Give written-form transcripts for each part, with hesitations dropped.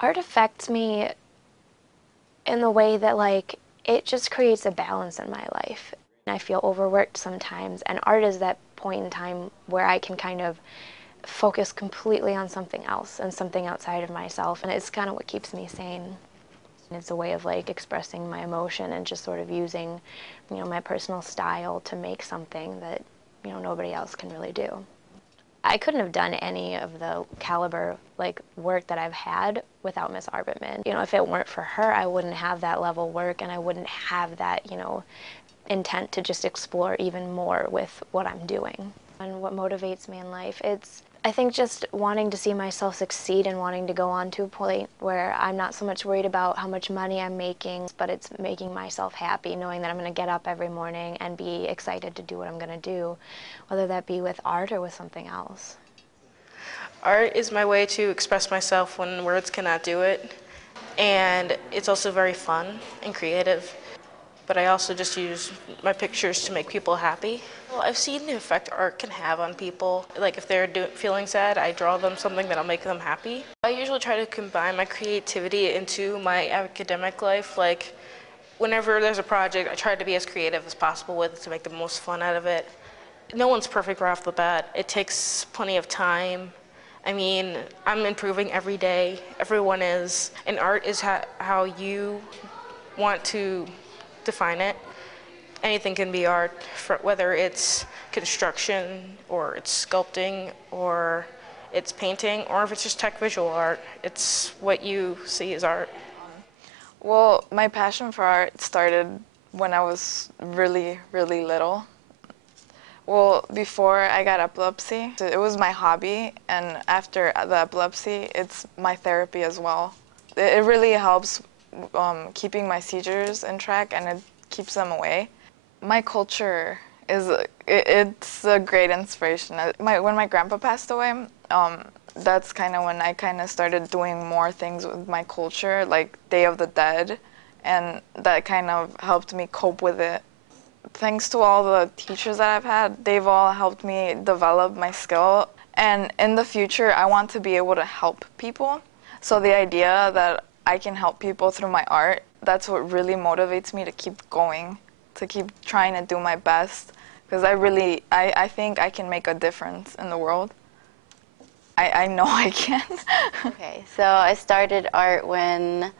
Art affects me in the way that, like, it just creates a balance in my life. I feel overworked sometimes, and art is that point in time where I can kind of focus completely on something else and something outside of myself, and it's kind of what keeps me sane. It's a way of, like, expressing my emotion and just sort of using, my personal style to make something that, nobody else can really do. I couldn't have done any of the caliber, like, work that I've had without Miss Arbitman. If it weren't for her, I wouldn't have that level work, and I wouldn't have that, intent to just explore even more with what I'm doing. And what motivates me in life, it's, I think, just wanting to see myself succeed and wanting to go on to a point where I'm not so much worried about how much money I'm making, but it's making myself happy, knowing that I'm going to get up every morning and be excited to do what I'm going to do, whether that be with art or with something else. Art is my way to express myself when words cannot do it, and it's also very fun and creative. But I also just use my pictures to make people happy. Well, I've seen the effect art can have on people. Like, if they're feeling sad, I draw them something that'll make them happy. I usually try to combine my creativity into my academic life. Like, whenever there's a project, I try to be as creative as possible with it to make the most fun out of it. No one's perfect right off the bat. It takes plenty of time. I mean, I'm improving every day. Everyone is. And art is how you want to define it. Anything can be art, whether it's construction or it's sculpting or it's painting or if it's just tech visual art. It's what you see as art. Well, my passion for art started when I was really, really little. Well, before I got epilepsy, it was my hobby, and after the epilepsy, it's my therapy as well. It really helps keeping my seizures in track, and it keeps them away. My culture it's a great inspiration. When my grandpa passed away, that's kind of when I kind of started doing more things with my culture, like Day of the Dead, and that kind of helped me cope with it. Thanks to all the teachers that I've had, they've all helped me develop my skill, and in the future, I want to be able to help people. So the idea that I can help people through my art, that's what really motivates me to keep going, to keep trying to do my best, because I think I can make a difference in the world. I know I can. Okay, so I started art when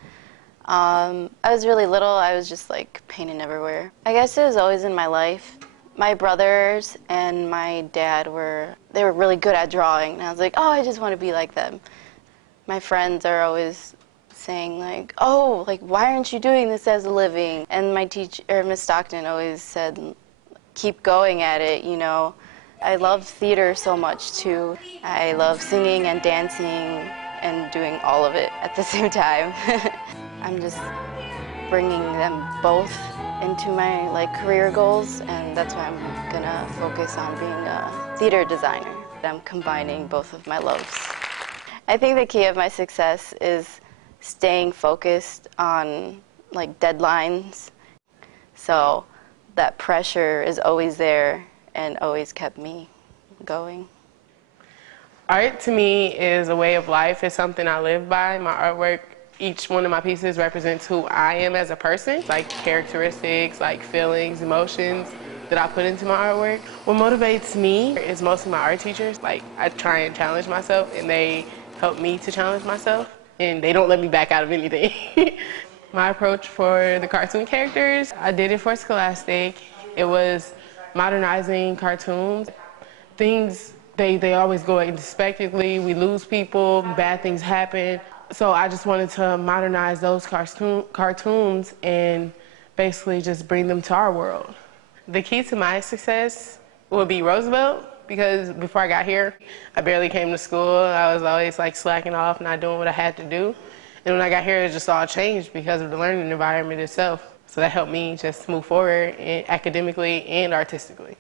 I was really little. I was just like painting everywhere. I guess it was always in my life. My brothers and my dad were really good at drawing, and I was like, oh, I just want to be like them. My friends are always saying like, oh, like, why aren't you doing this as a living? And my teacher, Miss Stockton, always said, keep going at it, you know. I love theater so much too. I love singing and dancing and doing all of it at the same time. I'm just bringing them both into my career goals, and that's why I'm gonna focus on being a theater designer. I'm combining both of my loves. I think the key of my success is staying focused on deadlines. So that pressure is always there and always kept me going. Art to me is a way of life. It's something I live by. My artwork, each one of my pieces represents who I am as a person, like characteristics, like feelings, emotions that I put into my artwork. What motivates me is mostly my art teachers. Like, I try and challenge myself, and they help me to challenge myself, and they don't let me back out of anything. My approach for the cartoon characters, I did it for Scholastic. It was modernizing cartoons. Things, they always go unexpectedly. We lose people, bad things happen. So I just wanted to modernize those cartoons and basically just bring them to our world. The key to my success would be Roosevelt, because before I got here, I barely came to school. I was always slacking off, not doing what I had to do. And when I got here, it just all changed because of the learning environment itself. So that helped me just move forward academically and artistically.